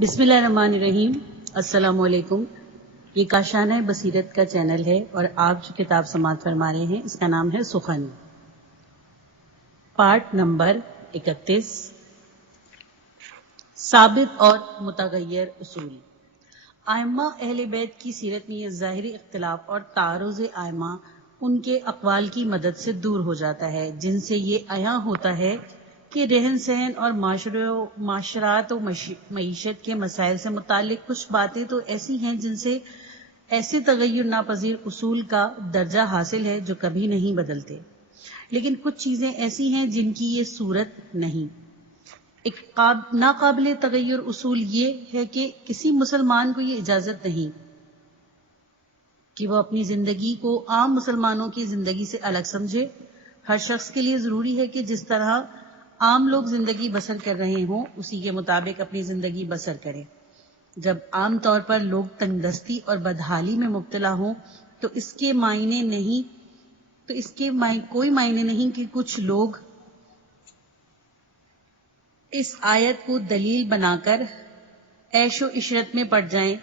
بسم اللہ الرحمن الرحیم۔ السلام علیکم۔ یہ کاشانہ بصیرت کا چینل ہے اور آپ جو کتاب سماعت فرما رہے ہیں اس کا نام ہے سخن، پارٹ نمبر 31، ثابت اور متغیر اصول۔ ائمہ اہل بیت کی سیرت میں یہ ظاہری اختلاف اور تعارض ائمہ ان کے اقوال کی مدد سے دور ہو جاتا ہے، جن سے یہ عیاں ہوتا ہے کہ رہن سہن اور معاشرات و معیشت کے مسائل سے متعلق کچھ باتیں تو ایسی ہیں جن سے ایسے تغیر ناپذیر اصول کا درجہ حاصل ہے جو کبھی نہیں بدلتے، لیکن کچھ چیزیں ایسی ہیں جن کی یہ صورت نہیں۔ ایک ناقابل تغیر اصول یہ ہے کہ کسی مسلمان کو یہ اجازت نہیں کہ وہ اپنی زندگی کو عام مسلمانوں کی زندگی سے الگ سمجھے۔ ہر شخص کے لیے ضروری ہے کہ جس طرح عام لوگ زندگی بسر کر رہے ہوں اسی کے مطابق اپنی زندگی بسر کرے۔ جب عام طور پر لوگ تنگ دستی اور بدحالی میں مبتلا ہوں تو اس کے کوئی معنی نہیں کہ کچھ لوگ اس آیت کو دلیل بنا کر عیش و عشرت میں پڑ جائیں،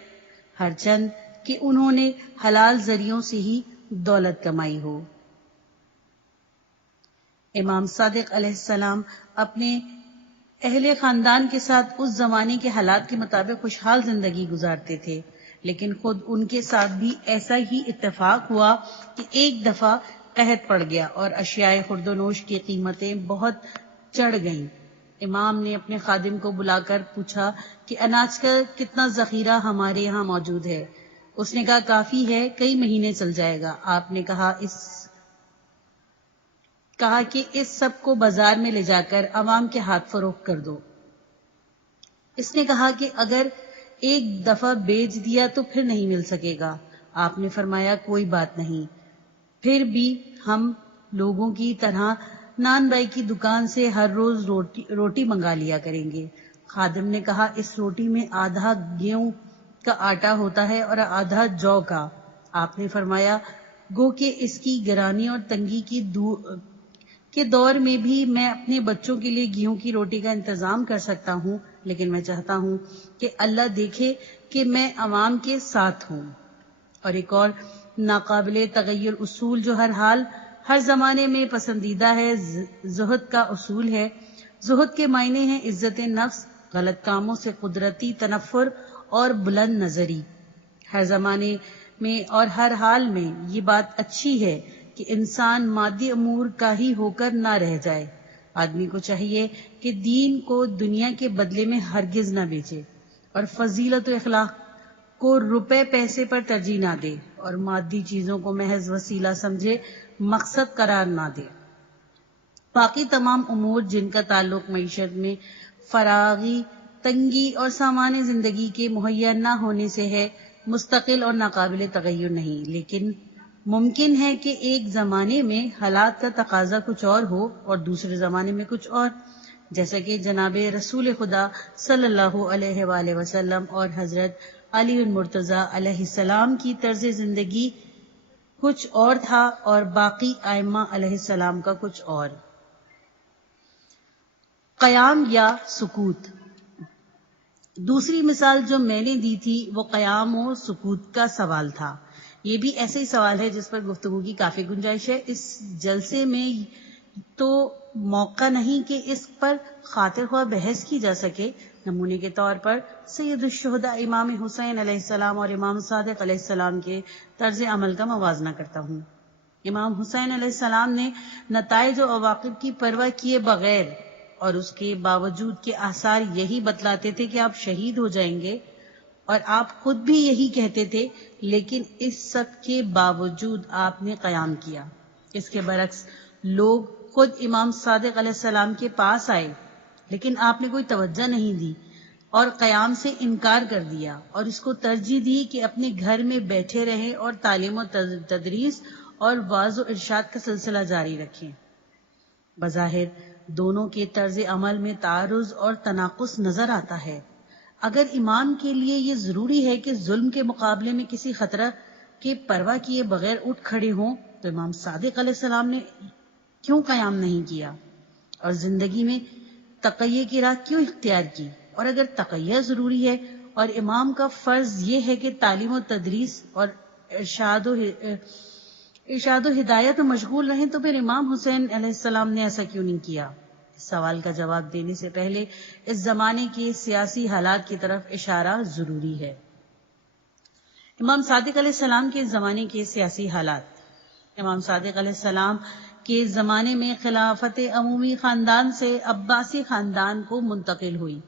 ہر چند کہ انہوں نے حلال ذریعوں سے ہی دولت کمائی ہو۔ امام صادق علیہ السلام اپنے اہل خاندان کے ساتھ اس زمانے کے حالات کے مطابق خوشحال زندگی گزارتے تھے، لیکن خود ان کے ساتھ بھی ایسا ہی اتفاق ہوا کہ ایک دفعہ قحط پڑ گیا اور اشیاء خورد و نوش کی قیمتیں بہت چڑھ گئیں۔ امام نے اپنے خادم کو بلا کر پوچھا کہ اناج کا کتنا ذخیرہ ہمارے یہاں موجود ہے؟ اس نے کہا کافی ہے، کئی مہینے چل جائے گا۔ آپ نے کہا کہ اس سب کو بازار میں لے جا کر عوام کے ہاتھ فروخت کر دو۔ اس نے کہا کہ اگر ایک دفعہ بیچ دیا تو پھر نہیں مل سکے گا۔ آپ نے فرمایا کوئی بات نہیں، پھر بھی ہم لوگوں کی طرح نان بائی کی دکان سے ہر روز روٹی منگا لیا کریں گے۔ خادم نے کہا اس روٹی میں آدھا گیہوں کا آٹا ہوتا ہے اور آدھا جو کا۔ آپ نے فرمایا گو کہ اس کی گرانی اور تنگی کے دور میں بھی میں اپنے بچوں کے لیے گیہوں کی روٹی کا انتظام کر سکتا ہوں، لیکن میں چاہتا ہوں کہ اللہ دیکھے کہ میں عوام کے ساتھ ہوں۔ اور ایک اور ناقابل تغیر اصول جو ہر زمانے میں پسندیدہ ہے، زہد کا اصول ہے۔ زہد کے معنی ہیں عزت نفس، غلط کاموں سے قدرتی تنفر اور بلند نظری۔ ہر زمانے میں اور ہر حال میں یہ بات اچھی ہے کہ انسان مادی امور کا ہی ہو کر نہ رہ جائے۔ آدمی کو چاہیے کہ دین کو دنیا کے بدلے میں ہرگز نہ بیچے اور فضیلت و اخلاق کو روپے پیسے پر ترجیح نہ دے اور مادی چیزوں کو محض وسیلہ سمجھے، مقصد قرار نہ دے۔ باقی تمام امور جن کا تعلق معیشت میں فراغی، تنگی اور سامان زندگی کے مہیا نہ ہونے سے ہے، مستقل اور ناقابل تغیر نہیں، لیکن ممکن ہے کہ ایک زمانے میں حالات کا تقاضا کچھ اور ہو اور دوسرے زمانے میں کچھ اور، جیسا کہ جناب رسول خدا صلی اللہ علیہ وآلہ وسلم اور حضرت علی المرتضیٰ علیہ السلام کی طرز زندگی کچھ اور تھا اور باقی ائمہ علیہ السلام کا کچھ اور۔ قیام یا سکوت۔ دوسری مثال جو میں نے دی تھی وہ قیام و سکوت کا سوال تھا۔ یہ بھی ایسے ہی سوال ہے جس پر گفتگو کی کافی گنجائش ہے۔ اس جلسے میں تو موقع نہیں کہ اس پر خاطر خواہ بحث کی جا سکے۔ نمونے کے طور پر سید الشہداء امام حسین علیہ السلام اور امام صادق علیہ السلام کے طرز عمل کا موازنہ کرتا ہوں۔ امام حسین علیہ السلام نے نتائج و عواقب کی پرواہ کیے بغیر اور اس کے باوجود کے آثار یہی بتلاتے تھے کہ آپ شہید ہو جائیں گے، اور آپ خود بھی یہی کہتے تھے، لیکن اس سب کے باوجود آپ نے قیام کیا۔ اس کے برعکس لوگ خود امام صادق علیہ السلام کے پاس آئے لیکن آپ نے کوئی توجہ نہیں دی اور قیام سے انکار کر دیا اور اس کو ترجیح دی کہ اپنے گھر میں بیٹھے رہیں اور تعلیم و تدریس اور وعظ و ارشاد کا سلسلہ جاری رکھیں۔ بظاہر دونوں کے طرز عمل میں تعارض اور تناقض نظر آتا ہے۔ اگر امام کے لیے یہ ضروری ہے کہ ظلم کے مقابلے میں کسی خطرہ کے پرواہ کیے بغیر اٹھ کھڑے ہوں تو امام صادق علیہ السلام نے کیوں قیام نہیں کیا اور زندگی میں تقیے کی راہ کیوں اختیار کی اور اگر تقیہ ضروری ہے اور امام کا فرض یہ ہے کہ تعلیم و تدریس اور ارشاد و ہدایت میں مشغول رہیں، تو پھر امام حسین علیہ السلام نے ایسا کیوں نہیں کیا؟ اس سوال کا جواب دینے سے پہلے اس زمانے کے سیاسی حالات کی طرف اشارہ ضروری ہے۔ امام صادق علیہ السلام کے زمانے کے سیاسی حالات۔ امام صادق علیہ السلام کے زمانے میں خلافت عمومی خاندان سے عباسی خاندان کو منتقل ہوئی۔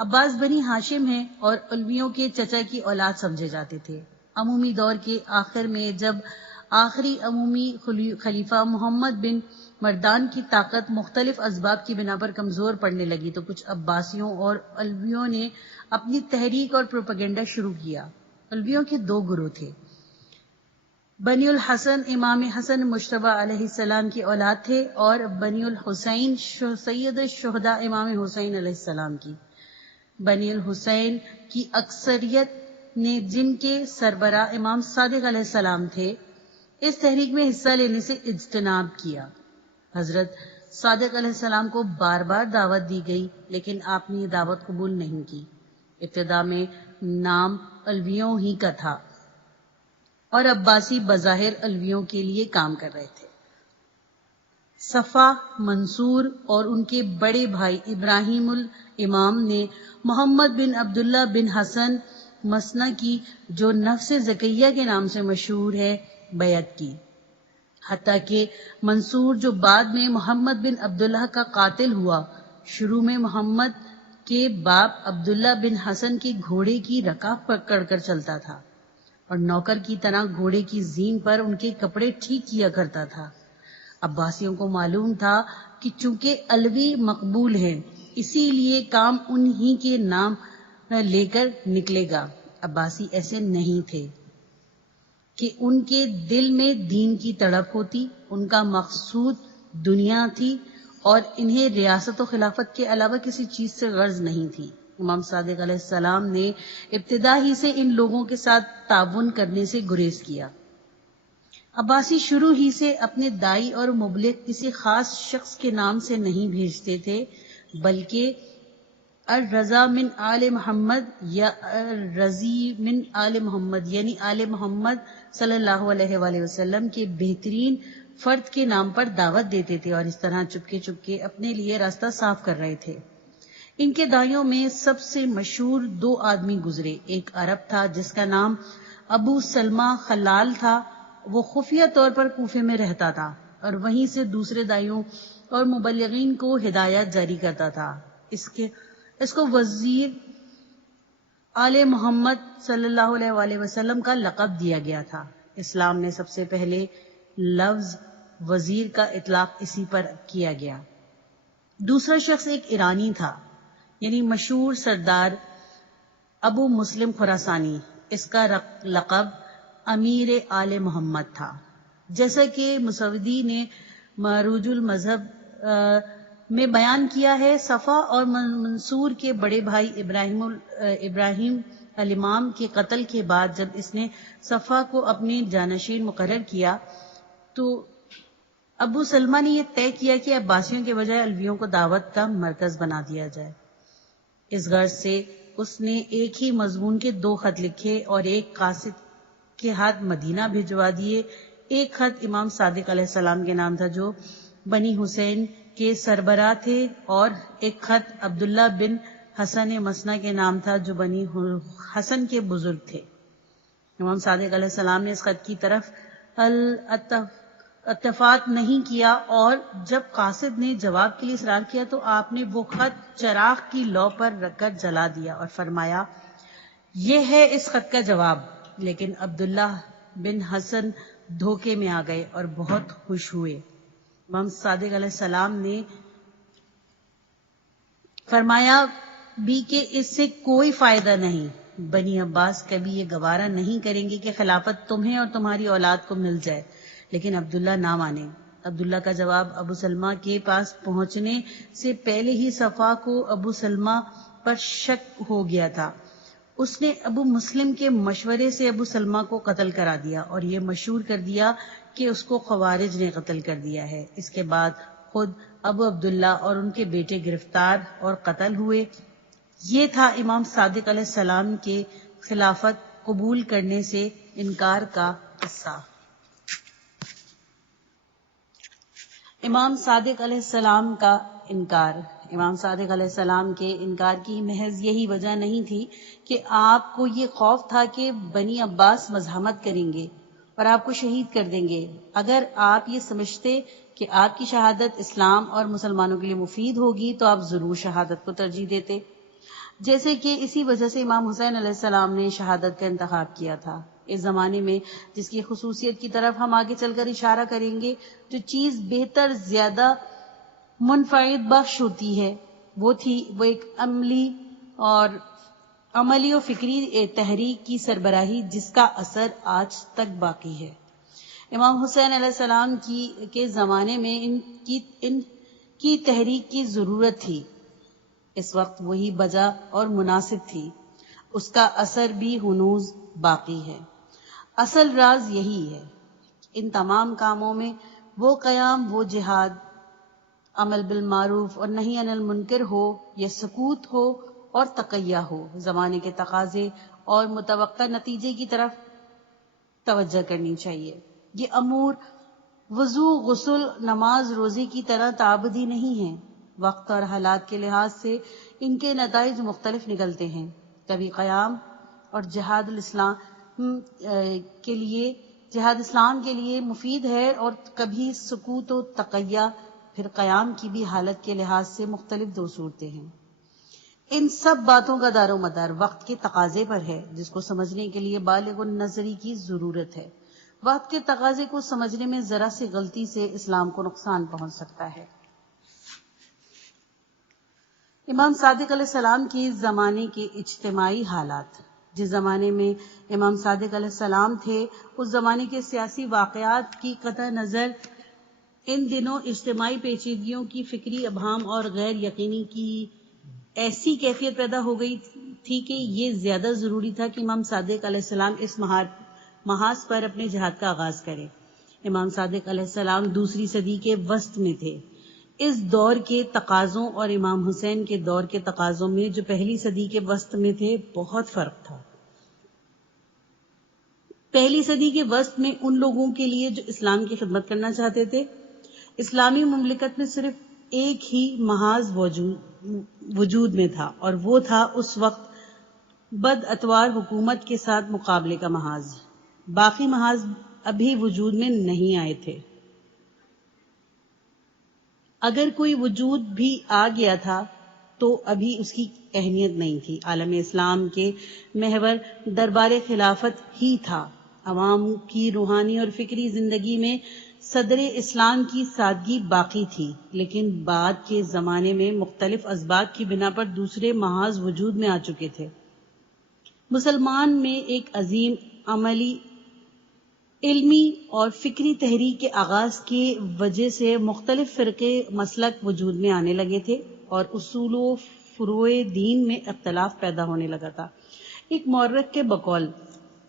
عباس بنی ہاشم ہیں اور علویوں کے چچا کی اولاد سمجھے جاتے تھے۔ عمومی دور کے آخر میں جب آخری عمومی خلیفہ محمد بن مردان کی طاقت مختلف اسباب کی بنا پر کمزور پڑنے لگی تو کچھ عباسیوں اور علویوں نے اپنی تحریک اور پروپیگنڈا شروع کیا۔ علویوں کے دو گروہ تھے۔ بنی الحسن امام حسن مجتبی علیہ السلام کی اولاد تھے اور بنی الحسین سید الشہداء امام حسین علیہ السلام کی۔ بنی الحسین کی اکثریت نے، جن کے سربراہ امام صادق علیہ السلام تھے، اس تحریک میں حصہ لینے سے اجتناب کیا۔ حضرت صادق علیہ السلام کو بار بار دعوت دی گئی لیکن آپ نے یہ دعوت قبول نہیں کی۔ ابتدا میں نام علویوں ہی کا تھا اور عباسی بظاہر علویوں کے لیے کام کر رہے تھے۔ صفا منصور اور ان کے بڑے بھائی ابراہیم الامام نے محمد بن عبداللہ بن حسن مسنا کی، جو نفس زکیہ کے نام سے مشہور ہے، بیعت کی۔ حتیٰ کہ منصور، جو بعد میں محمد بن عبداللہ کا قاتل ہوا، شروع میں محمد کے باپ عبداللہ بن حسن کے گھوڑے کی رکاب پکڑ کر چلتا تھا اور نوکر کی طرح گھوڑے کی زین پر ان کے کپڑے ٹھیک کیا کرتا تھا۔ عباسیوں کو معلوم تھا کہ چونکہ علوی مقبول ہیں، اسی لیے کام انہی کے نام لے کر نکلے گا۔ عباسی ایسے نہیں تھے کہ ان کے دل میں دین کی تڑپ ہوتی، ان کا مقصود دنیا تھی اور انہیں ریاست و خلافت کے علاوہ کسی چیز سے غرض نہیں تھی۔ امام صادق علیہ السلام نے ابتدا ہی سے ان لوگوں کے ساتھ تعاون کرنے سے گریز کیا۔ عباسی شروع ہی سے اپنے داعی اور مبلغ کسی خاص شخص کے نام سے نہیں بھیجتے تھے، بلکہ الرضا من آل محمد یا الرضی من آل محمد، یعنی آل محمد صلی اللہ علیہ وآلہ وسلم کے بہترین فرد کے نام پر دعوت دیتے تھے اور اس طرح چپکے چپکے اپنے لیے راستہ صاف کر رہے تھے۔ ان کے دائیوں میں سب سے مشہور دو آدمی گزرے۔ ایک عرب تھا جس کا نام ابو سلمہ خلال تھا، وہ خفیہ طور پر کوفے میں رہتا تھا اور وہیں سے دوسرے دائیوں اور مبلغین کو ہدایات جاری کرتا تھا۔ اس کو وزیر آل محمد صلی اللہ علیہ وآلہ وسلم کا لقب دیا گیا تھا۔ اسلام نے سب سے پہلے لفظ وزیر کا اطلاق اسی پر کیا گیا۔ دوسرا شخص ایک ایرانی تھا، یعنی مشہور سردار ابو مسلم خراسانی۔ اس کا لقب امیر آل محمد تھا۔ جیسا کہ مسعودی نے معروج المذہب میں بیان کیا ہے، صفا اور منصور کے بڑے بھائی ابراہیم الامام کے قتل کے بعد جب اس نے صفا کو اپنے جانشین مقرر کیا تو ابو سلمہ نے یہ طے کیا کہ عباسیوں کے بجائے علویوں کو دعوت کا مرکز بنا دیا جائے۔ اس غرض سے اس نے ایک ہی مضمون کے دو خط لکھے اور ایک قاصد کے ہاتھ مدینہ بھجوا دیے۔ ایک خط امام صادق علیہ السلام کے نام تھا جو بنی حسین کے سربراہ تھے، اور ایک خط عبداللہ بن حسن مسنا کے نام تھا جو بنی حسن کے بزرگ تھے۔ امام صادق علیہ السلام نے اس خط کی طرف التفات نہیں کیا، اور جب قاصد نے جواب کے لیے اصرار کیا تو آپ نے وہ خط چراغ کی لو پر رکھ کر جلا دیا اور فرمایا، یہ ہے اس خط کا جواب۔ لیکن عبداللہ بن حسن دھوکے میں آ گئے اور بہت خوش ہوئے۔ امام صادق علیہ السلام نے فرمایا بھی کہ اس سے کوئی فائدہ نہیں، بنی عباس کبھی یہ گوارا نہیں کریں گے کہ خلافت تمہیں اور تمہاری اولاد کو مل جائے، لیکن عبداللہ نہ مانے۔ عبداللہ کا جواب ابو سلمہ کے پاس پہنچنے سے پہلے ہی صفا کو ابو سلمہ پر شک ہو گیا تھا۔ اس نے ابو مسلم کے مشورے سے ابو سلمہ کو قتل کرا دیا اور یہ مشہور کر دیا کہ اس کو خوارج نے قتل کر دیا ہے۔ اس کے بعد خود ابو عبداللہ اور ان کے بیٹے گرفتار اور قتل ہوئے۔ یہ تھا امام صادق علیہ السلام کے خلافت قبول کرنے سے انکار کا قصہ۔ امام صادق علیہ السلام کا انکار۔ امام صادق علیہ السلام کے انکار کی محض یہی وجہ نہیں تھی کہ آپ کو یہ خوف تھا کہ بنی عباس مزاحمت کریں گے اور آپ کو شہید کر دیں گے۔ اگر آپ یہ سمجھتے کہ آپ کی شہادت اسلام اور مسلمانوں کے لیے مفید ہوگی تو آپ ضرور شہادت کو ترجیح دیتے، جیسے کہ اسی وجہ سے امام حسین علیہ السلام نے شہادت کا انتخاب کیا تھا۔ اس زمانے میں جس کی خصوصیت کی طرف ہم آگے چل کر اشارہ کریں گے، جو چیز بہتر، زیادہ منفعت بخش ہوتی ہے، وہ ایک عملی اور فکری تحریک کی سربراہی، جس کا اثر آج تک باقی ہے۔ امام حسین علیہ السلام کے زمانے میں ان کی تحریک کی ضرورت تھی۔ اس وقت وہی بجا اور مناسب تھی۔ اس کا اثر بھی ہنوز باقی ہے۔ اصل راز یہی ہے، ان تمام کاموں میں وہ قیام، وہ جہاد، عمل بالمعروف اور نہی عن المنکر ہو یا سکوت ہو اور تقیہ ہو، زمانے کے تقاضے اور متوقع نتیجے کی طرف توجہ کرنی چاہیے۔ یہ امور وضو، غسل، نماز، روزے کی طرح تعبدی نہیں ہیں۔ وقت اور حالات کے لحاظ سے ان کے نتائج مختلف نکلتے ہیں۔ کبھی قیام اور جہاد اسلام کے لیے مفید ہے اور کبھی سکوت و تقیہ، پھر قیام کی بھی حالت کے لحاظ سے مختلف دو صورتیں ہیں۔ ان سب باتوں کا دار و مدار وقت کے تقاضے پر ہے، جس کو سمجھنے کے لیے بالغ النظری کی ضرورت ہے۔ وقت کے تقاضے کو سمجھنے میں ذرا سی غلطی سے اسلام کو نقصان پہنچ سکتا ہے۔ امام صادق علیہ السلام کے زمانے کے اجتماعی حالات۔ جس زمانے میں امام صادق علیہ السلام تھے، اس زمانے کے سیاسی واقعات کی قطع نظر ان دنوں اجتماعی پیچیدگیوں کی فکری ابہام اور غیر یقینی کی ایسی کیفیت پیدا ہو گئی تھی کہ یہ زیادہ ضروری تھا کہ امام صادق علیہ السلام اس محاذ پر اپنے جہاد کا آغاز کریں۔ امام صادق علیہ السلام دوسری صدی کے وسط میں تھے۔ اس دور کے تقاضوں اور امام حسین کے دور کے تقاضوں میں، جو پہلی صدی کے وسط میں تھے، بہت فرق تھا۔ پہلی صدی کے وسط میں ان لوگوں کے لیے جو اسلام کی خدمت کرنا چاہتے تھے، اسلامی مملکت میں صرف ایک ہی محاذ وجود میں تھا، اور وہ تھا اس وقت بد اتوار حکومت کے ساتھ مقابلے کا محاذ۔ باقی محاذ ابھی وجود میں نہیں آئے تھے۔ اگر کوئی وجود بھی آ گیا تھا تو ابھی اس کی اہمیت نہیں تھی۔ عالم اسلام کے محور دربار خلافت ہی تھا۔ عوام کی روحانی اور فکری زندگی میں صدر اسلام کی سادگی باقی تھی، لیکن بعد کے زمانے میں مختلف اسباب کی بنا پر دوسرے محاذ وجود میں آ چکے تھے۔ مسلمان میں ایک عظیم عملی، علمی اور فکری تحریک کے آغاز کی وجہ سے مختلف فرقے مسلک وجود میں آنے لگے تھے اور اصول و فروع دین میں اختلاف پیدا ہونے لگا تھا۔ ایک مورخ کے بقول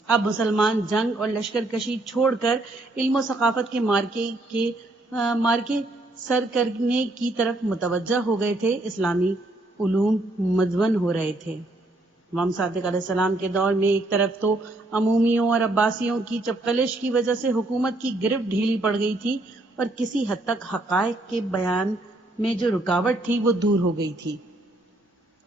اب مسلمان جنگ اور لشکر کشی چھوڑ کر علم و ثقافت کے مارکے سر کرنے کی طرف متوجہ ہو گئے تھے۔ اسلامی علوم مدون ہو رہے تھے۔ امام صادق علیہ السلام کے دور میں ایک طرف تو امویوں اور عباسیوں کی چپقلش کی وجہ سے حکومت کی گرفت ڈھیلی پڑ گئی تھی اور کسی حد تک حقائق کے بیان میں جو رکاوٹ تھی وہ دور ہو گئی تھی،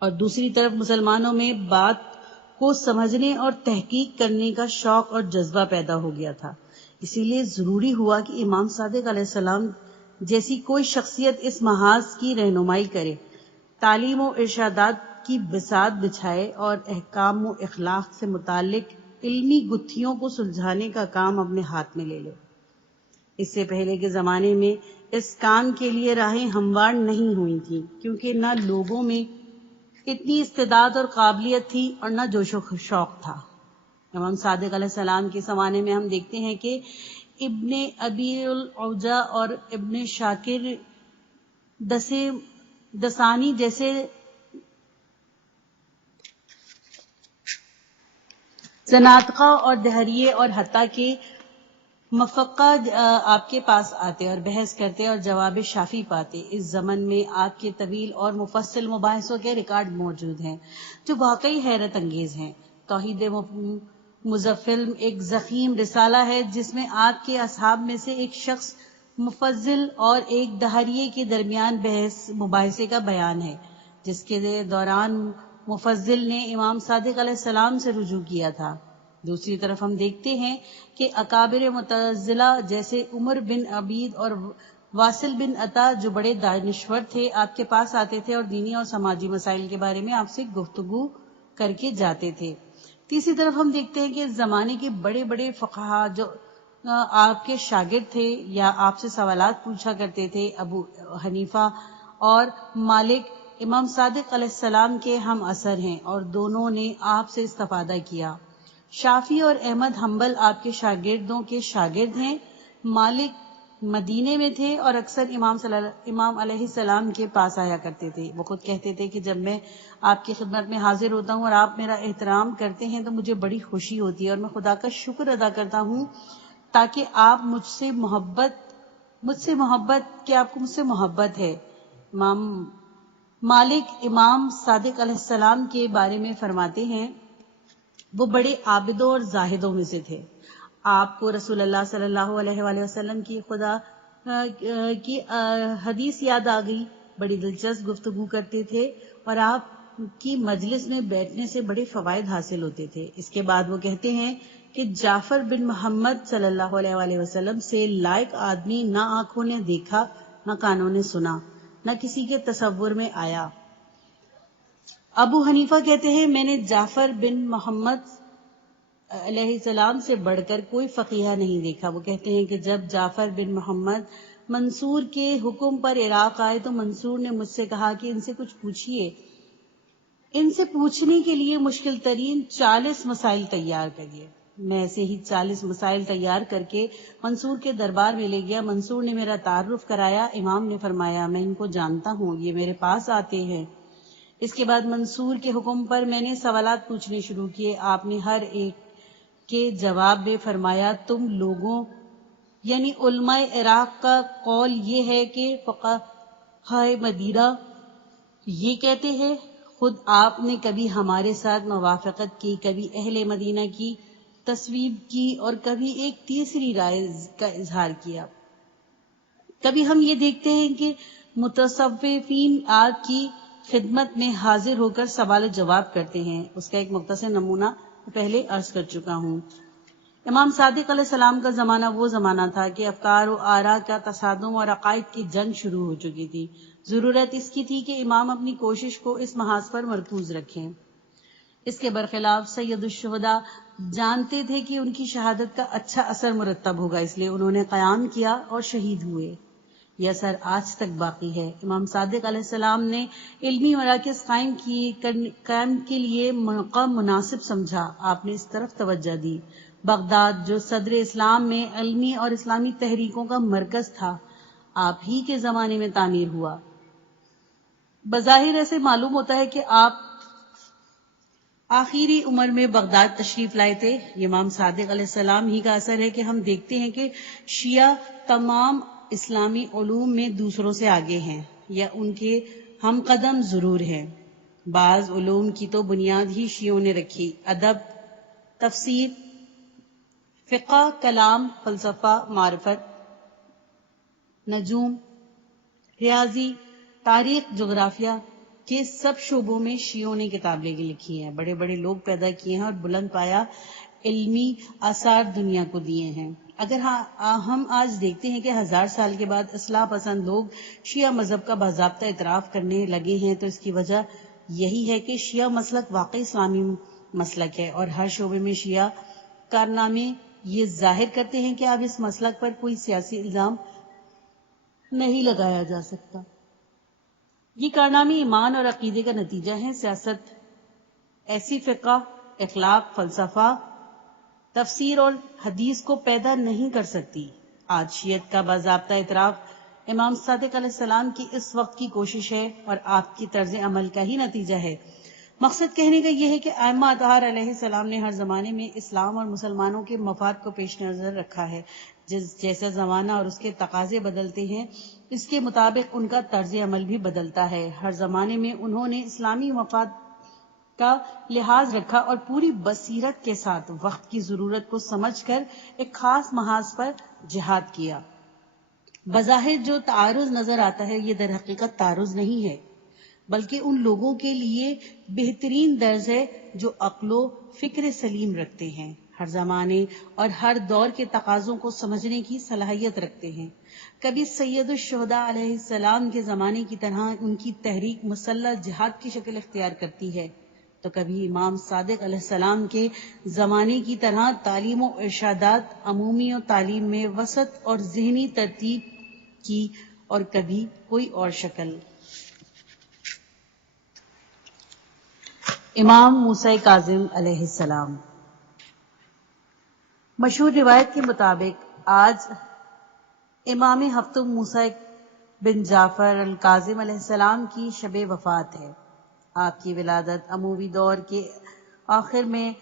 اور دوسری طرف مسلمانوں میں بات کو سمجھنے اور تحقیق کرنے کا شوق اور جذبہ پیدا ہو گیا تھا۔ اسی لیے ضروری ہوا کہ امام صادق علیہ السلام جیسی کوئی شخصیت اس محاذ کی رہنمائی کرے، تعلیم و ارشادات کی بساط بچھائے اور احکام و اخلاق سے متعلق علمی گتھیوں کو سلجھانے کا کام اپنے ہاتھ میں لے لے۔ اس سے پہلے کے زمانے میں اس کام کے لیے راہیں ہموار نہیں ہوئی تھیں، کیونکہ نہ لوگوں میں اتنی استعداد اور قابلیت تھی اور نہ جوش و شوق تھا۔ امام صادق علیہ السلام کے زمانے میں ہم دیکھتے ہیں کہ ابن ابی العوجہ اور ابن شاکر دسانی جیسے زنادقہ اور دہریے اور حتیٰ کہ مفقہ آپ کے پاس آتے اور بحث کرتے اور جواب شافی پاتے۔ اس زمن میں آپ کے طویل اور مفصل مباحثوں کے ریکارڈ موجود ہیں جو واقعی حیرت انگیز ہیں۔ توحید مزفل ایک ضخیم رسالہ ہے جس میں آپ کے اصحاب میں سے ایک شخص مفضل اور ایک دہریے کے درمیان بحث مباحثے کا بیان ہے، جس کے دوران مفضل نے امام صادق علیہ السلام سے رجوع کیا تھا۔ دوسری طرف ہم دیکھتے ہیں کہ اکابر معتزلہ جیسے عمر بن عبید اور واصل بن عطا جو بڑے دانشور تھے آپ کے پاس آتے تھے اور دینی اور سماجی مسائل کے بارے میں آپ سے گفتگو کر کے جاتے تھے۔ تیسری طرف ہم دیکھتے ہیں کہ زمانے کے بڑے بڑے فقہا جو آپ کے شاگرد تھے یا آپ سے سوالات پوچھا کرتے تھے، ابو حنیفہ اور مالک امام صادق علیہ السلام کے ہم اثر ہیں اور دونوں نے آپ سے استفادہ کیا۔ شافعی اور احمد حنبل آپ کے شاگردوں کے شاگرد ہیں۔ مالک مدینے میں تھے اور اکثر امام علیہ السلام کے پاس آیا کرتے تھے۔ وہ خود کہتے تھے کہ جب میں آپ کی خدمت میں حاضر ہوتا ہوں اور آپ میرا احترام کرتے ہیں تو مجھے بڑی خوشی ہوتی ہے اور میں خدا کا شکر ادا کرتا ہوں تاکہ آپ مجھ سے محبت ہے۔ مالک امام صادق علیہ السلام کے بارے میں فرماتے ہیں وہ بڑے عابدوں اور زاہدوں میں سے تھے۔ آپ کو رسول اللہ صلی اللہ علیہ وآلہ وسلم کی خدا کی حدیث یاد آ گئی۔ بڑی دلچسپ گفتگو کرتے تھے اور آپ کی مجلس میں بیٹھنے سے بڑے فوائد حاصل ہوتے تھے۔ اس کے بعد وہ کہتے ہیں کہ جعفر بن محمد صلی اللہ علیہ وآلہ وسلم سے لائق آدمی نہ آنکھوں نے دیکھا، نہ کانوں نے سنا، نہ کسی کے تصور میں آیا۔ ابو حنیفہ کہتے ہیں میں نے جعفر بن محمد علیہ السلام سے بڑھ کر کوئی فقیہ نہیں دیکھا۔ وہ کہتے ہیں کہ جب جعفر بن محمد منصور کے حکم پر عراق آئے تو منصور نے مجھ سے کہا کہ ان سے کچھ پوچھیے۔ ان سے پوچھنے کے لیے مشکل ترین 40 مسائل تیار کریے۔ میں ایسے ہی 40 مسائل تیار کر کے منصور کے دربار میں لے گیا۔ منصور نے میرا تعارف کرایا۔ امام نے فرمایا میں ان کو جانتا ہوں، یہ میرے پاس آتے ہیں۔ اس کے بعد منصور کے حکم پر میں نے سوالات پوچھنے شروع کیے۔ آپ نے ہر ایک کے جواب میں فرمایا تم لوگوں یعنی علماء عراق کا قول یہ ہے کہ فقہاء مدینہ یہ کہتے ہیں۔ خود آپ نے کبھی ہمارے ساتھ موافقت کی، کبھی اہل مدینہ کی تصویب کی اور کبھی ایک تیسری رائے کا اظہار کیا۔ کبھی ہم یہ دیکھتے ہیں کہ متصوفین آپ کی خدمت میں حاضر ہو کر سوال و جواب کرتے ہیں۔ اس کا ایک مختصر نمونہ پہلے عرض کر چکا ہوں۔ امام صادق علیہ السلام کا زمانہ وہ زمانہ تھا کہ افکار و آراء کا تصادم اور عقائد کی جنگ شروع ہو چکی تھی۔ ضرورت اس کی تھی کہ امام اپنی کوشش کو اس محاذ پر مرکوز رکھیں۔ اس کے برخلاف سید الشہداء جانتے تھے کہ ان کی شہادت کا اچھا اثر مرتب ہوگا، اس لیے انہوں نے قیام کیا اور شہید ہوئے۔ یہ اثر آج تک باقی ہے۔ امام صادق علیہ السلام نے علمی مراکز قائم کے لیے موقع مناسب سمجھا۔ آپ نے اس طرف توجہ دی۔ بغداد جو صدر اسلام میں علمی اور اسلامی تحریکوں کا مرکز تھا، آپ ہی کے زمانے میں تعمیر ہوا۔ بظاہر ایسے معلوم ہوتا ہے کہ آپ آخری عمر میں بغداد تشریف لائے تھے۔ یہ امام صادق علیہ السلام ہی کا اثر ہے کہ ہم دیکھتے ہیں کہ شیعہ تمام اسلامی علوم میں دوسروں سے آگے ہیں یا ان کے ہم قدم ضرور ہیں۔ بعض علوم کی تو بنیاد ہی شیعوں نے رکھی، ادب، تفسیر، فقہ، کلام، فلسفہ، معرفت، نجوم، ریاضی، تاریخ، جغرافیہ کے سب شعبوں میں شیعوں نے کتابیں لکھی ہیں، بڑے بڑے لوگ پیدا کیے ہیں اور بلند پایا علمی آثار دنیا کو دیے ہیں۔ اگر ہم آج دیکھتے ہیں کہ 1000 سال کے بعد اصلاح پسند لوگ شیعہ مذہب کا باضابطہ اعتراف کرنے لگے ہیں تو اس کی وجہ یہی ہے کہ شیعہ مسلک واقعی اسلامی مسلک ہے اور ہر شعبے میں شیعہ کارنامے یہ ظاہر کرتے ہیں کہ اب اس مسلک پر کوئی سیاسی الزام نہیں لگایا جا سکتا۔ یہ کارنامے ایمان اور عقیدے کا نتیجہ ہیں۔ سیاست ایسی فقہ، اخلاق، فلسفہ، تفسیر اور حدیث کو پیدا نہیں کر سکتی۔ آج شیعت کا باضابطہ اعتراف امام صادق علیہ السلام کی اس وقت کی کوشش ہے اور آپ کی طرز عمل کا ہی نتیجہ ہے۔ مقصد کہنے کا یہ ہے کہ ائمہ اطہار علیہ السلام نے ہر زمانے میں اسلام اور مسلمانوں کے مفاد کو پیش نظر رکھا ہے. جیسا زمانہ اور اس کے تقاضے بدلتے ہیں اس کے مطابق ان کا طرز عمل بھی بدلتا ہے. ہر زمانے میں انہوں نے اسلامی مفاد کا لحاظ رکھا اور پوری بصیرت کے ساتھ وقت کی ضرورت کو سمجھ کر ایک خاص محاذ پر جہاد کیا. بظاہر جو تعارض نظر آتا ہے یہ در حقیقت تعارض نہیں ہے بلکہ ان لوگوں کے لیے بہترین درس ہے جو عقل و فکر سلیم رکھتے ہیں، ہر زمانے اور ہر دور کے تقاضوں کو سمجھنے کی صلاحیت رکھتے ہیں. کبھی سید الشہداء علیہ السلام کے زمانے کی طرح ان کی تحریک مسلح جہاد کی شکل اختیار کرتی ہے تو کبھی امام صادق علیہ السلام کے زمانے کی طرح تعلیم و ارشادات عمومی و تعلیم میں وسط اور ذہنی ترتیب کی، اور کبھی کوئی اور شکل. امام موسیٰ کاظم علیہ السلام. مشہور روایت کے مطابق آج امام ہفتم موسیٰ بن جعفر الکاظم علیہ السلام کی شب وفات ہے. آپ کی ولادت اموی دور کے آخر میں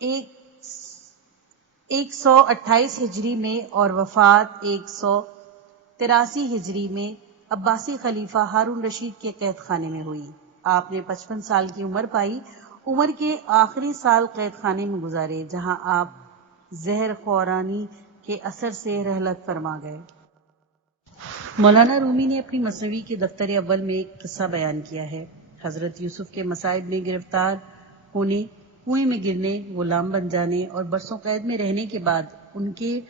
128 ہجری میں اور وفات 183 ہجری میں عباسی خلیفہ ہارون رشید کے قید خانے میں ہوئی. آپ نے 55 سال کی عمر پائی. عمر کے آخری سال قید خانے میں گزارے جہاں آپ زہر خورانی کے اثر سے رحلت فرما گئے. مولانا رومی نے اپنی مثنوی کے دفتر اول میں ایک قصہ بیان کیا ہے. حضرت یوسف کے مصائب میں گرفتار ہونے، کنویں میں گرنے، غلام بن جانے اور برسوں قید میں رہنے کے بعد ان کے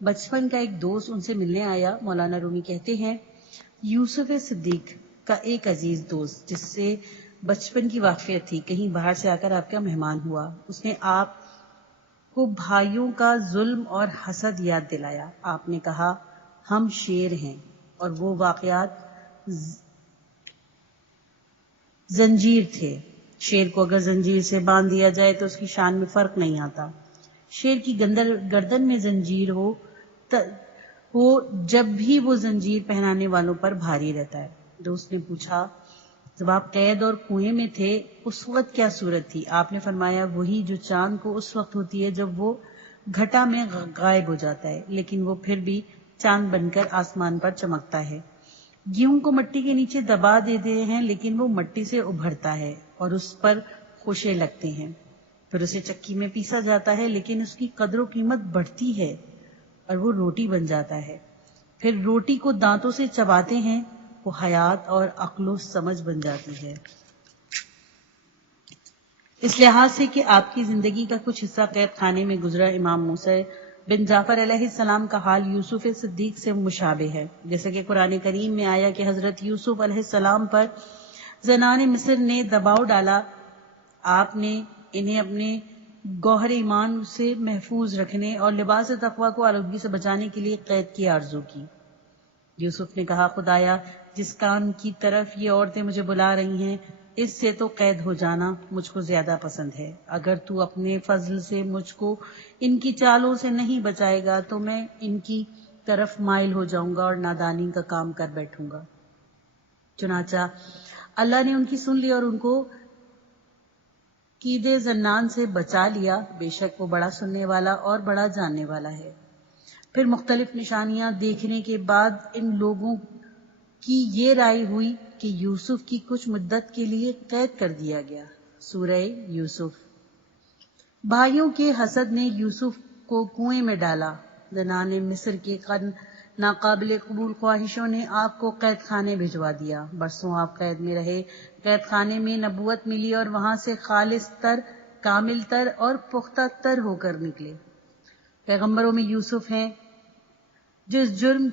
بچپن کا ایک دوست ان سے ملنے آیا. مولانا رومی کہتے ہیں یوسف صدیق کا ایک عزیز دوست جس سے بچپن کی واقفیت تھی کہیں باہر سے آ کر آپ کا مہمان ہوا. اس نے آپ کو بھائیوں کا ظلم اور حسد یاد دلایا. آپ نے کہا ہم شیر ہیں، اور وہ واقعات زنجیر تھے. شیر کو اگر زنجیر سے باندھ دیا جائے تو اس کی شان میں فرق نہیں آتا. شیر کی گردن میں زنجیر ہو جب بھی وہ زنجیر پہنانے والوں پر بھاری رہتا ہے. دوست نے پوچھا جب آپ قید اور کنویں میں تھے اس وقت کیا صورت تھی؟ آپ نے فرمایا وہی جو چاند کو اس وقت ہوتی ہے جب وہ گھٹا میں غائب ہو جاتا ہے لیکن وہ پھر بھی چاند بن کر آسمان پر چمکتا ہے. گیہوں کو مٹی کے نیچے دبا دیتے ہیں لیکن وہ مٹی سے ابھرتا ہے اور اس پر خوشے لگتے ہیں. پھر اسے چکی میں پیسا جاتا ہے لیکن اس کی قدر و قیمت بڑھتی ہے اور وہ روٹی بن جاتا ہے. پھر روٹی کو دانتوں سے چباتے ہیں، وہ حیات اور عقل و سمجھ بن جاتی ہے. اس لحاظ سے کہ آپ کی زندگی کا کچھ حصہ قید خانے میں گزرا، امام موسیٰ بن جعفر علیہ السلام کا حال یوسف صدیق سے مشابہ ہے. جیسا کہ قرآن کریم میں آیا کہ حضرت یوسف علیہ السلام پر زنان مصر نے دباؤ ڈالا، آپ نے انہیں اپنے گوہر ایمان سے محفوظ رکھنے اور لباس تقوی کو آلودگی سے بچانے کے لیے قید کی آرزو کی. یوسف نے کہا خدایا جس کام کی طرف یہ عورتیں مجھے بلا رہی ہیں اس سے تو قید ہو جانا مجھ کو زیادہ پسند ہے. اگر تو اپنے فضل سے مجھ کو ان کی چالوں سے نہیں بچائے گا تو میں ان کی طرف مائل ہو جاؤں گا اور نادانی کا کام کر بیٹھوں گا. چنانچہ اللہ نے ان کی سن لی اور ان کو قید زنان سے بچا لیا. بے شک وہ بڑا سننے والا اور بڑا جاننے والا ہے. پھر مختلف نشانیاں دیکھنے کے بعد ان لوگوں کی یہ رائے ہوئی کہ یوسف کی کچھ مدت کے لیے قید کر دیا گیا. سورہ یوسف. بھائیوں کے حسد نے یوسف کو کنویں میں ڈالا. زنان مصر کے ناقابل قبول خواہشوں نے آپ کو قید خانے بھجوا دیا. برسوں آپ قید میں رہے. قید خانے میں نبوت ملی اور وہاں سے خالص تر، کامل تر اور پختہ تر ہو کر نکلے. پیغمبروں میں یوسف ہیں جو اس جرم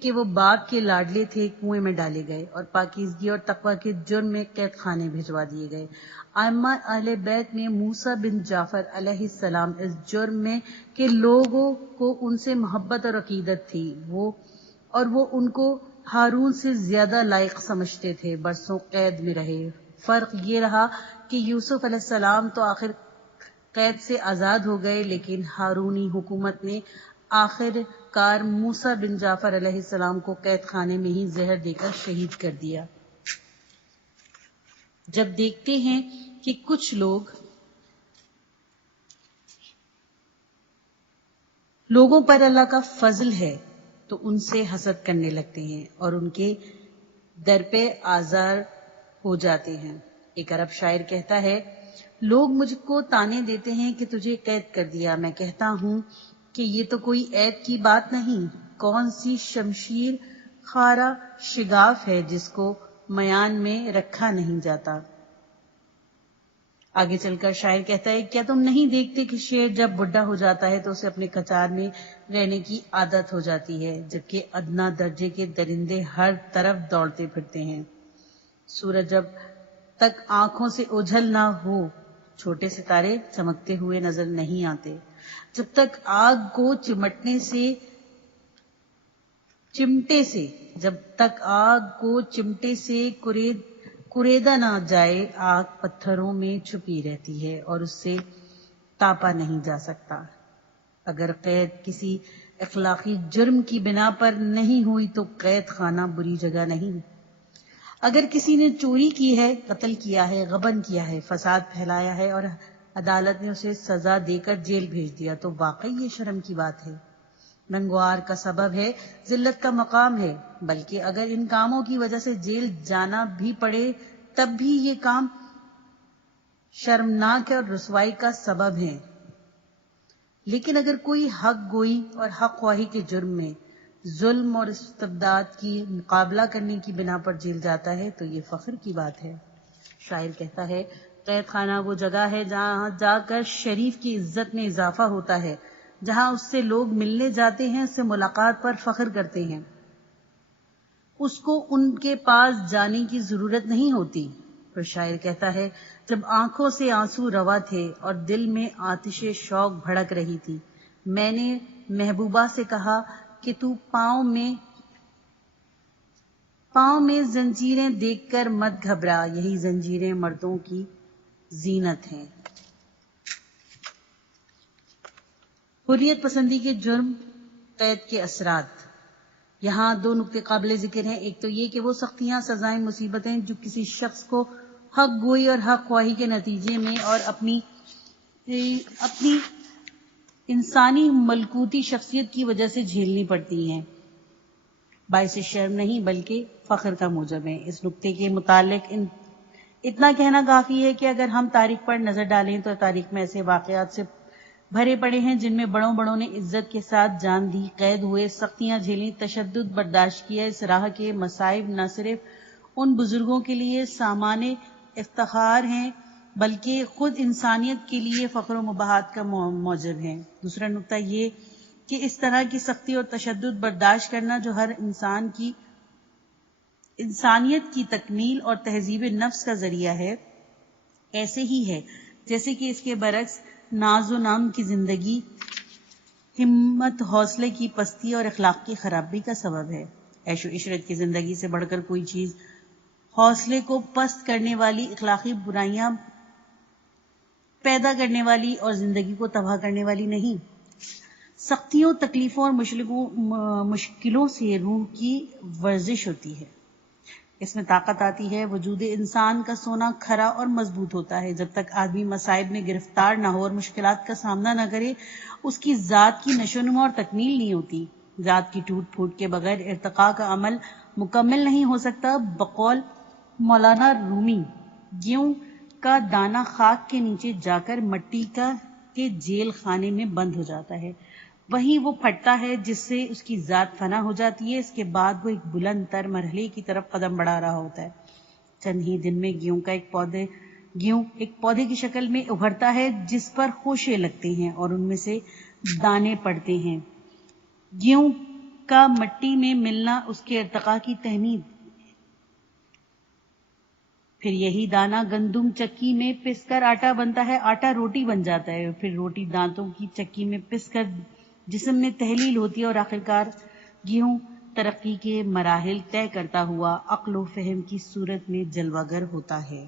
کہ وہ باپ کے لاڈلے تھے کنویں میں ڈالے گئے اور پاکیزگی اور تقوی کے جرم میں قید خانے بھجوا دیے گئے. ائمہ اہل بیت میں موسیٰ بن جعفر علیہ السلام اس جرم میں کہ لوگوں کو ان سے محبت اور عقیدت تھی وہ ان کو ہارون سے زیادہ لائق سمجھتے تھے. برسوں قید میں رہے. فرق یہ رہا کہ یوسف علیہ السلام تو آخر قید سے آزاد ہو گئے لیکن ہارونی حکومت نے آخر کار موسیٰ بن جعفر علیہ السلام کو قید خانے میں ہی زہر دے کر شہید کر دیا. جب دیکھتے ہیں کہ کچھ لوگوں پر اللہ کا فضل ہے تو ان سے حسد کرنے لگتے ہیں اور ان کے در پہ آزار ہو جاتے ہیں۔ ایک عرب شاعر کہتا ہے، لوگ مجھ کو تانے دیتے ہیں کہ تجھے قید کر دیا، میں کہتا ہوں کہ یہ تو کوئی عیب کی بات نہیں، کون سی شمشیر خارا شگاف ہے جس کو میان میں رکھا نہیں جاتا۔ آگے چل کر شاعر کہتا ہے، کیا تم نہیں دیکھتے کہ شیر جب بڈھا ہو جاتا ہے تو اسے اپنے کچار میں رہنے کی عادت ہو جاتی ہے، جبکہ ادنا درجے کے درندے ہر طرف دوڑتے پھرتے ہیں۔ سورج جب تک آنکھوں سے اوجھل نہ ہو، چھوٹے ستارے چمکتے ہوئے نظر نہیں آتے۔ جب تک آگ کو چمٹے سے کوریدا نہ جائے، آگ پتھروں میں چھپی رہتی ہے اور اس سے تاپا نہیں جا سکتا۔ اگر قید کسی اخلاقی جرم کی بنا پر نہیں ہوئی تو قید خانہ بری جگہ نہیں۔ اگر کسی نے چوری کی ہے، قتل کیا ہے، غبن کیا ہے، فساد پھیلایا ہے اور عدالت نے اسے سزا دے کر جیل بھیج دیا تو واقعی یہ شرم کی بات ہے، ننگوار کا سبب ہے، ذلت کا مقام ہے۔ بلکہ اگر ان کاموں کی وجہ سے جیل جانا بھی پڑے تب بھی یہ کام شرمناک اور رسوائی کا سبب ہے۔ لیکن اگر کوئی حق گوئی اور حق خواہی کے جرم میں ظلم اور استبداد کی مقابلہ کرنے کی بنا پر جیل جاتا ہے تو یہ فخر کی بات ہے۔ شاعر کہتا ہے، قید خانہ وہ جگہ ہے جہاں جا کر شریف کی عزت میں اضافہ ہوتا ہے، جہاں اس سے لوگ ملنے جاتے ہیں، اس سے ملاقات پر فخر کرتے ہیں، اس کو ان کے پاس جانے کی ضرورت نہیں ہوتی۔ پھر شاعر کہتا ہے، جب آنکھوں سے آنسو روا تھے اور دل میں آتش شوق بھڑک رہی تھی، میں نے محبوبہ سے کہا کہ تو پاؤں میں زنجیریں دیکھ کر مت گھبرا، یہی زنجیریں مردوں کی زینت ہیں۔ حریت پسندی کے جرم، قید کے اثرات۔ یہاں دو نکتے قابل ذکر ہیں۔ ایک تو یہ کہ وہ سختیاں، سزائیں، مصیبتیں جو کسی شخص کو حق گوئی اور حق خواہی کے نتیجے میں اور اپنی انسانی ملکوتی شخصیت کی وجہ سے جھیلنی پڑتی ہیں، باعث شرم نہیں بلکہ فخر کا موجب ہیں۔ اس نکتے کے متعلق اتنا کہنا کافی ہے کہ اگر ہم تاریخ پر نظر ڈالیں تو تاریخ میں ایسے واقعات سے بھرے پڑے ہیں جن میں بڑوں نے عزت کے ساتھ جان دی، قید ہوئے، سختیاں جھیلیں، تشدد برداشت کیا۔ اس راہ کے مصائب نہ صرف ان بزرگوں کے لیے سامان افتخار ہیں بلکہ خود انسانیت کے لیے فخر و مباحت کا موجب ہیں۔ دوسرا نکتہ یہ کہ اس طرح کی سختی اور تشدد برداشت کرنا جو ہر انسان کی انسانیت کی تکمیل اور تہذیب نفس کا ذریعہ ہے، ایسے ہی ہے جیسے کہ اس کے برعکس ناز و نام کی زندگی ہمت حوصلے کی پستی اور اخلاق کی خرابی کا سبب ہے۔ عیش و عشرت کی زندگی سے بڑھ کر کوئی چیز حوصلے کو پست کرنے والی، اخلاقی برائیاں پیدا کرنے والی اور زندگی کو تباہ کرنے والی نہیں۔ سختیوں، تکلیفوں اور مشکلوں سے روح کی ورزش ہوتی ہے، اس میں طاقت آتی ہے، وجود انسان کا سونا کھرا اور مضبوط ہوتا ہے۔ جب تک آدمی مصائب میں گرفتار نہ ہو اور مشکلات کا سامنا نہ کرے، اس کی ذات کی نشو و نما اور تکمیل نہیں ہوتی۔ ذات کی ٹوٹ پھوٹ کے بغیر ارتقاء کا عمل مکمل نہیں ہو سکتا۔ بقول مولانا رومی، گیہوں کا دانہ خاک کے نیچے جا کر مٹی کے جیل خانے میں بند ہو جاتا ہے، وہیں وہ پھٹتا ہے جس سے اس کی ذات فنا ہو جاتی ہے۔ اس کے بعد وہ ایک بلند تر مرحلے کی طرف قدم بڑھا رہا ہوتا ہے۔ چند ہی دن میں گیہوں ایک پودے کی شکل میں ابھرتا ہے جس پر خوشے لگتے ہیں اور ان میں سے دانے پڑتے ہیں۔ گیہوں کا مٹی میں ملنا اس کے ارتقاء کی تحمید۔ پھر یہی دانہ گندم چکی میں پس کر آٹا بنتا ہے، آٹا روٹی بن جاتا ہے، پھر روٹی دانتوں کی چکی میں پس کر جسم میں تحلیل ہوتی ہے اور آخرکار گیہوں ترقی کے مراحل طے کرتا ہوا عقل و فہم کی صورت میں جلوہ گر ہوتا ہے۔